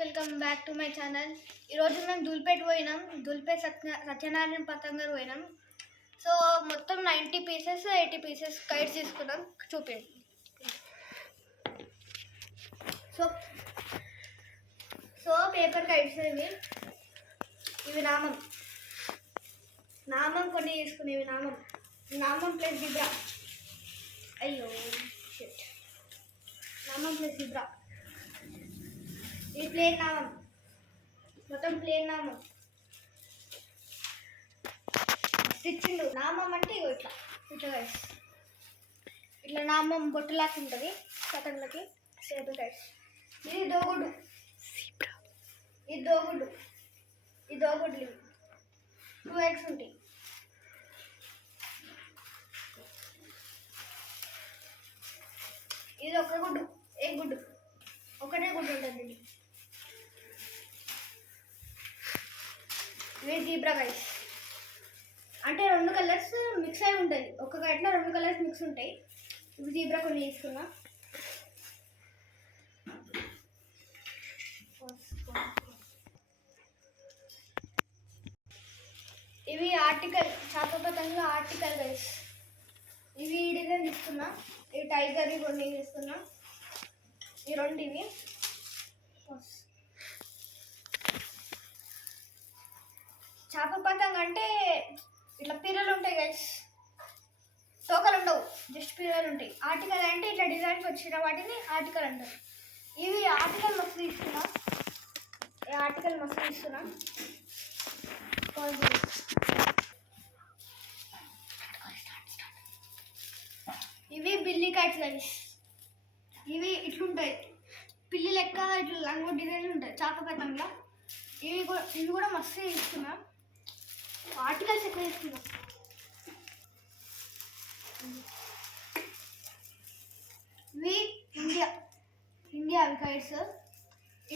Welcome back to my channel. ఈరోజు మేము దుల్పేట్ పోయినాం. దుల్పేట్ సత్యనారాయణ పతంగర్ పోయినాం. సో మొత్తం 90 పీసెస్ 80 పీసెస్ కైట్స్ తీసుకున్నాం. చూపించండి. సో పేపర్ కైట్స్ ఇవి నామం కొన్ని తీసుకునేవి. నామం ప్లస్ జిబ్రా. అయ్యో షిట్. నామం ప్లస్ జిబ్రా. ఇది ప్లేన్ నామం, మొత్తం ప్లేన్ నామం. స్టిచ్చింగ్ నామం అంటే ఇట్లా గైస్, ఇట్లా నామం బొట్టులాగా ఉంటుంది పతంగులకి. సేపు గైస్ ఇది దోగుడు, ఇది దోగుడు, ఇది దోగుడ్లు 2 eggs ఉంటాయి. ఇది ఒక గుడ్డు, ఒకటే గుడ్డు ఉంటుంది. ఇవి జీబ్రా గైస్, అంటే 2 కలర్స్ మిక్స్ అయి ఉంటాయి. ఒక గైట్లో 2 కలర్స్ మిక్స్ ఉంటాయి. ఇవి జీబ్రా కొన్ని తీసుకున్నా. ఇవి ఆర్టికల్, చేప పతంగులో ఆర్టికల్ గైస్. ఇవి డిజైన్ తీసుకున్నా. ఇవి టైగర్ కొన్ని తీసుకున్నా. ఈ 2 ఇవి. చేప పతంగ అంటే ఇట్లా పిల్లలు ఉంటాయి గైస్, తోకలు ఉండవు, జస్ట్ పిల్లలు ఉంటాయి. ఆర్టికల్ అంటే ఇట్లా డిజైన్స్ వచ్చిన వాటిని ఆర్టికల్ అంటారు. ఇవి ఆర్టికల్ మస్తు తీసుకున్నా. ఇవి బిల్లీ కైట్స్ గైస్. ఇవి ఇట్లుంటాయి, పిల్లి లెక్క ఇట్లా లంగో డిజైన్ ఉంటాయి చేప పతంగులో. ఇవి కూడా మస్తు తీసుకున్నా. ఆర్టికల్స్ ఎక్కువ తీసుకున్నా. ఇవి ఇండియా అవి kites,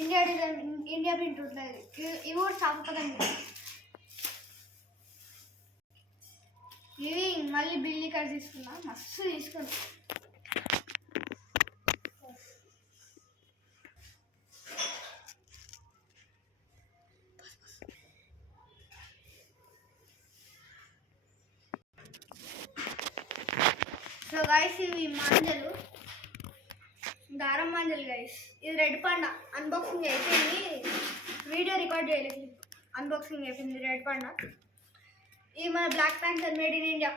India design, India print ఉంటుంది. ఇవి కూడా చేప పతంగు. ఇవి మళ్ళీ బిల్లీ కైట్స్ తీసుకున్నా. మస్తు తీసుకున్నా. సో గైస్ ఇవి మాంజలు, దారం మాంజలు గైస్. ఇది రెడ్ పాండా. అన్బాక్సింగ్ అయిపోయింది, వీడియో రికార్డ్ చేయలేదు. అన్బాక్సింగ్ అయిపోయింది రెడ్ పాండా. ఇది మన black panther, made in India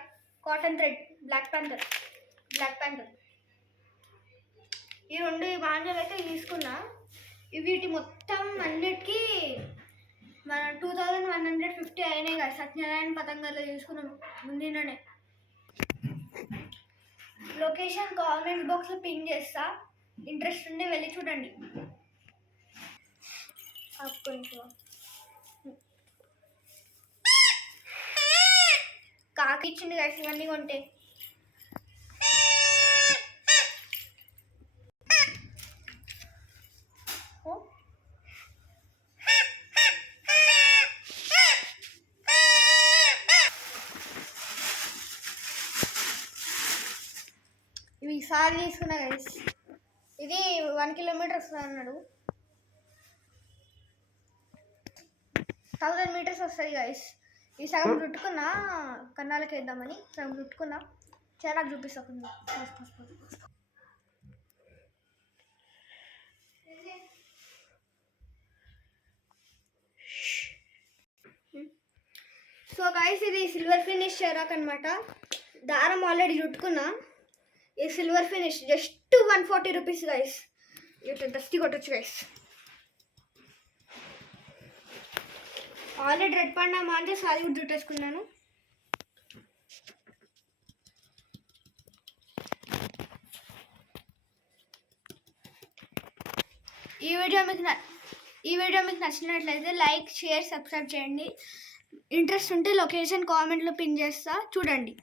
cotton thread. Black panther. ఈ 2 మాంజలు అయితే తీసుకున్నా. వీటి మొత్తం అన్నిటికీ మన 2150 అయినాయి కదా. సత్యనారాయణ పతంగర్లో తీసుకున్నాము ముందునే. లొకేషన్ కామెంట్ బాక్స్లో పిన్ చేస్తా, ఇంట్రెస్ట్ ఉంటే వెళ్ళి చూడండి. కాకి ఇచ్చింది గైస్ ఇవన్నీ కొంటే. ఇవి ఈసారి తీసుకున్నా గైస్. ఇది 1 కిలోమీటర్ వస్తుంది అన్నాడు. 1000 మీటర్స్ వస్తుంది గైస్. ఈ సగం చుట్టుకున్నా, కన్నాలకి వేద్దామని సగం చుట్టుకున్నా. చాలా చూపిస్తుంది. సో గైస్ ఇది సిల్వర్ ఫినిష్ చెరాక్ అనమాట. దారం ఆల్రెడీ చుట్టుకున్నా. ఈ silver finish just 140 rupees guys. ఇట్లా దస్తి కొట్టచ్చు గైస్. ఆల్రెడీ రెడ్ పాండా మాంజే సారీ కూడా చుట్టేసుకున్నాను. ఈ వీడియో మీకు నచ్చినట్లయితే లైక్, షేర్, సబ్స్క్రైబ్ చేయండి. ఇంట్రెస్ట్ ఉంటే లొకేషన్ కామెంట్లో పిన్ చేస్తా, చూడండి.